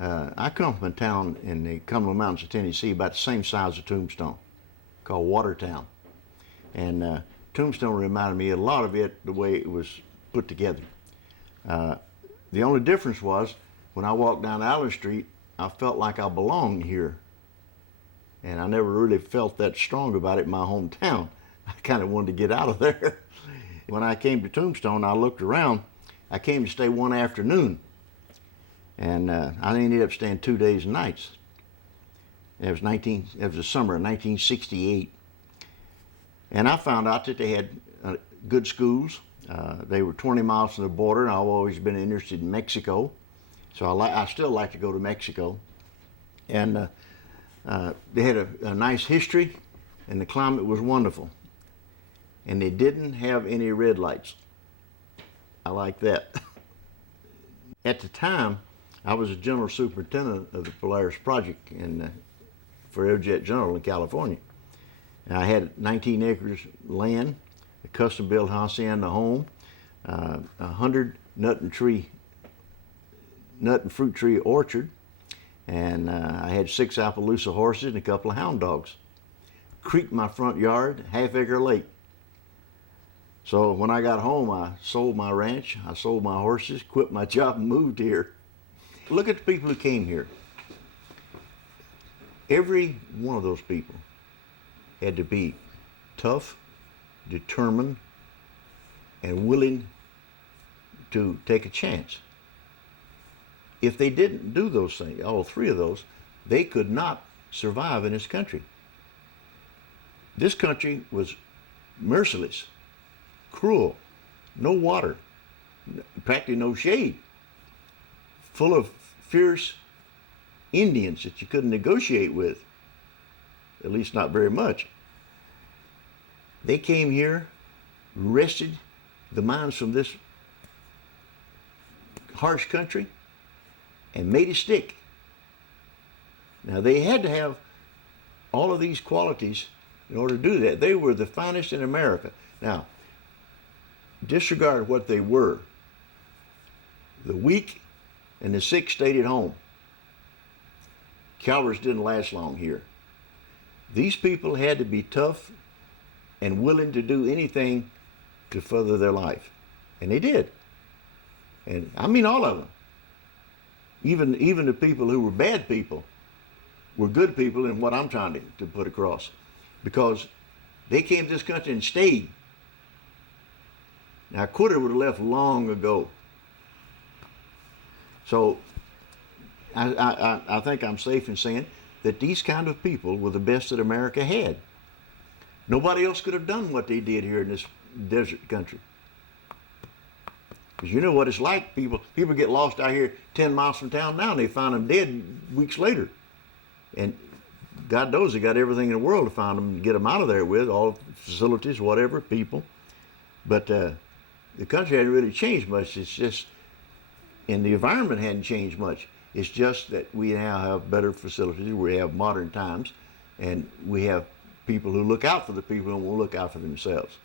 I come from a town in the Cumberland Mountains of Tennessee about the same size as Tombstone, called Watertown. And Tombstone reminded me a lot of it the way it was put together. The only difference was when I walked down Allen Street, I felt like I belonged here. And I never really felt that strong about it in my hometown. I kind of wanted to get out of there. When I came to Tombstone, I looked around. I came to stay one afternoon. And I ended up staying 2 days and nights. It was the summer of 1968. And I found out that they had good schools. They were 20 miles from the border, and I've always been interested in Mexico. So I still like to go to Mexico. And they had a nice history, and the climate was wonderful. And they didn't have any red lights. I like that. At the time, I was a general superintendent of the Polaris project for Aerojet General in California. And I had 19 acres land, a custom-built hacienda home, 100 nut and fruit tree orchard, and I had 6 Appaloosa horses and a couple of hound dogs. Creek in my front yard, half-acre lake. So when I got home, I sold my ranch, I sold my horses, quit my job, and moved here. Look at the people who came here. Every one of those people had to be tough, determined, and willing to take a chance. If they didn't do those things, all 3 of those, they could not survive in this country. This country was merciless, cruel, no water, practically no shade, full of fierce Indians that you couldn't negotiate with, at least not very much. They came here, wrested the minds from this harsh country, and made it stick. Now they had to have all of these qualities in order to do that. They were the finest in America. Now, disregard what they were. The weak and the sick stayed at home. Cavalries didn't last long here. These people had to be tough and willing to do anything to further their life. And they did. And I mean all of them. Even the people who were bad people were good people in what I'm trying to put across. Because they came to this country and stayed. Now, Quitter would have left long ago. So I think I'm safe in saying that these kind of people were the best that America had. Nobody else could have done what they did here in this desert country. Because you know what it's like. People get lost out here 10 miles from town now, and they find them dead weeks later. And God knows they got everything in the world to find them and get them out of there with, all facilities, whatever, people. But the country hadn't really changed much. It's just, and the environment hadn't changed much. It's just that we now have better facilities, we have modern times, and we have people who look out for the people and will look out for themselves.